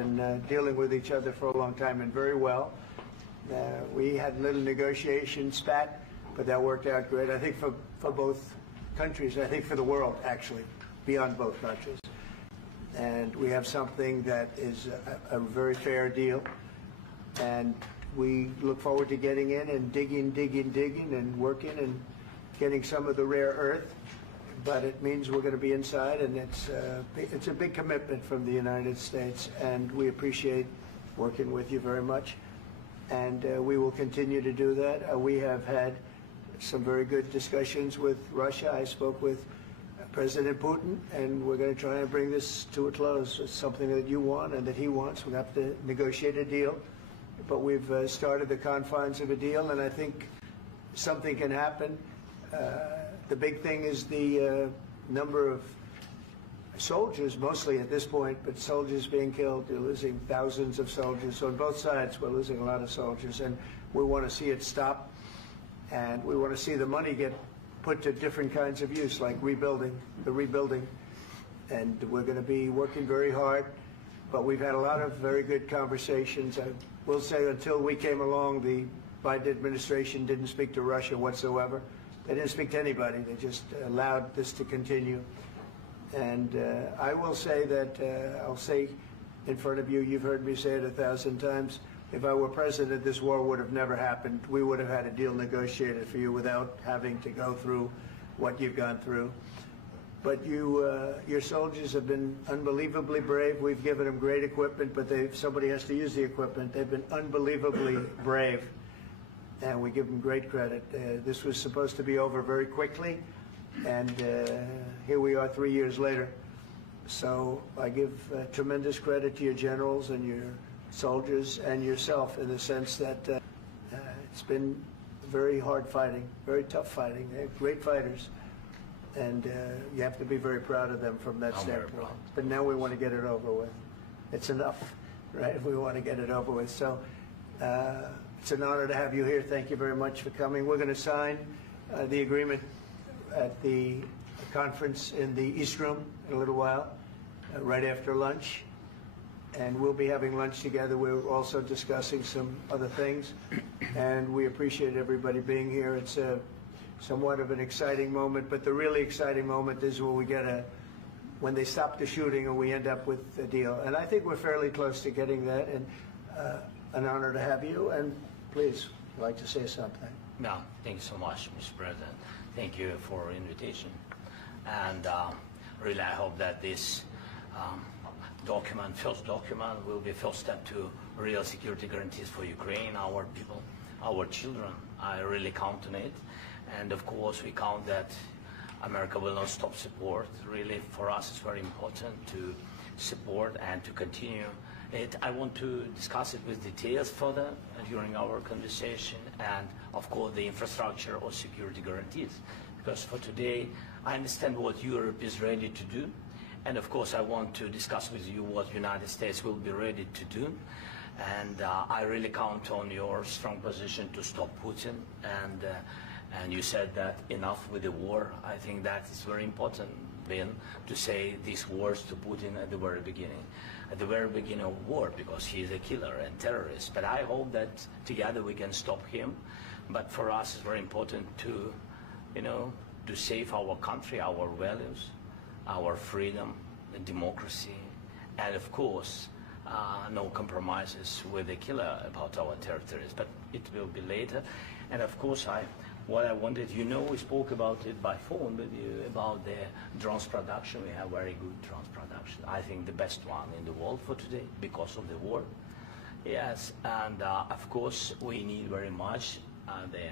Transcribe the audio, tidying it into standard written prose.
been dealing with each other for a long time and very well. We had a little negotiation spat, but that worked out great. I think for both countries, I think for the world, actually, beyond both countries. And we have something that is a very fair deal. And we look forward to getting in and digging and working and getting some of the rare earth. But it means we're going to be inside, and it's a big commitment from the United States, and we appreciate working with you very much. And we will continue to do that. We have had some very good discussions with Russia. I spoke with President Putin, and we're going to try and bring this to a close. It's something that you want and that he wants. We have to negotiate a deal, but we've started the confines of a deal, and I think something can happen. The big thing is the number of soldiers, mostly at this point, but soldiers being killed. You're losing thousands of soldiers. On both sides, we're losing a lot of soldiers, and we want to see it stop, and we want to see the money get put to different kinds of use, like rebuilding, and we're going to be working very hard, but we've had a lot of very good conversations. I will say until we came along, the Biden administration didn't speak to Russia whatsoever. They didn't speak to anybody. They just allowed this to continue. And I will say that, I'll say in front of you, you've heard me say it 1,000 times, if I were president, this war would have never happened. We would have had a deal negotiated for you without having to go through what you've gone through. But your soldiers have been unbelievably brave. We've given them great equipment, but somebody has to use the equipment. They've been unbelievably brave, and we give them great credit. This was supposed to be over very quickly, and here we are 3 years later. So I give tremendous credit to your generals and your soldiers and yourself, in the sense that it's been very hard fighting, very tough fighting. They're great fighters, and you have to be very proud of them from that standpoint. But now we want to get it over with. It's enough, right? We want to get it over with. So it's an honor to have you here. Thank you very much for coming. We're going to sign the agreement at the conference in the East Room in a little while, right after lunch. And we'll be having lunch together. We're also discussing some other things, and we appreciate everybody being here. It's somewhat of an exciting moment, but the really exciting moment is when they stop the shooting and we end up with a deal. And I think we're fairly close to getting that, and an honor to have you. And please, I'd like to say something. No, thank you so much, Mr. President. Thank you for the invitation. And really, I hope that this first document will be first step to real security guarantees for Ukraine, our people, our children. I really count on it. And of course, we count that America will not stop support. Really, for us, it's very important to support and to continue it. I want to discuss it with details further during our conversation, and of course, the infrastructure or security guarantees. Because for today, I understand what Europe is ready to do. And of course, I want to discuss with you what the United States will be ready to do. And I really count on your strong position to stop Putin. And you said that enough with the war. I think that is very important, Ben, to say these words to Putin at the very beginning of war, because he is a killer and terrorist. But I hope that together we can stop him. But for us, it's very important to, to save our country, our values, our freedom, democracy, and of course, no compromises with the killer about our territories. But it will be later. And of course, what I wanted, we spoke about it by phone with you about the drones production. We have very good drones production. I think the best one in the world for today because of the war. Yes, and of course, we need very much the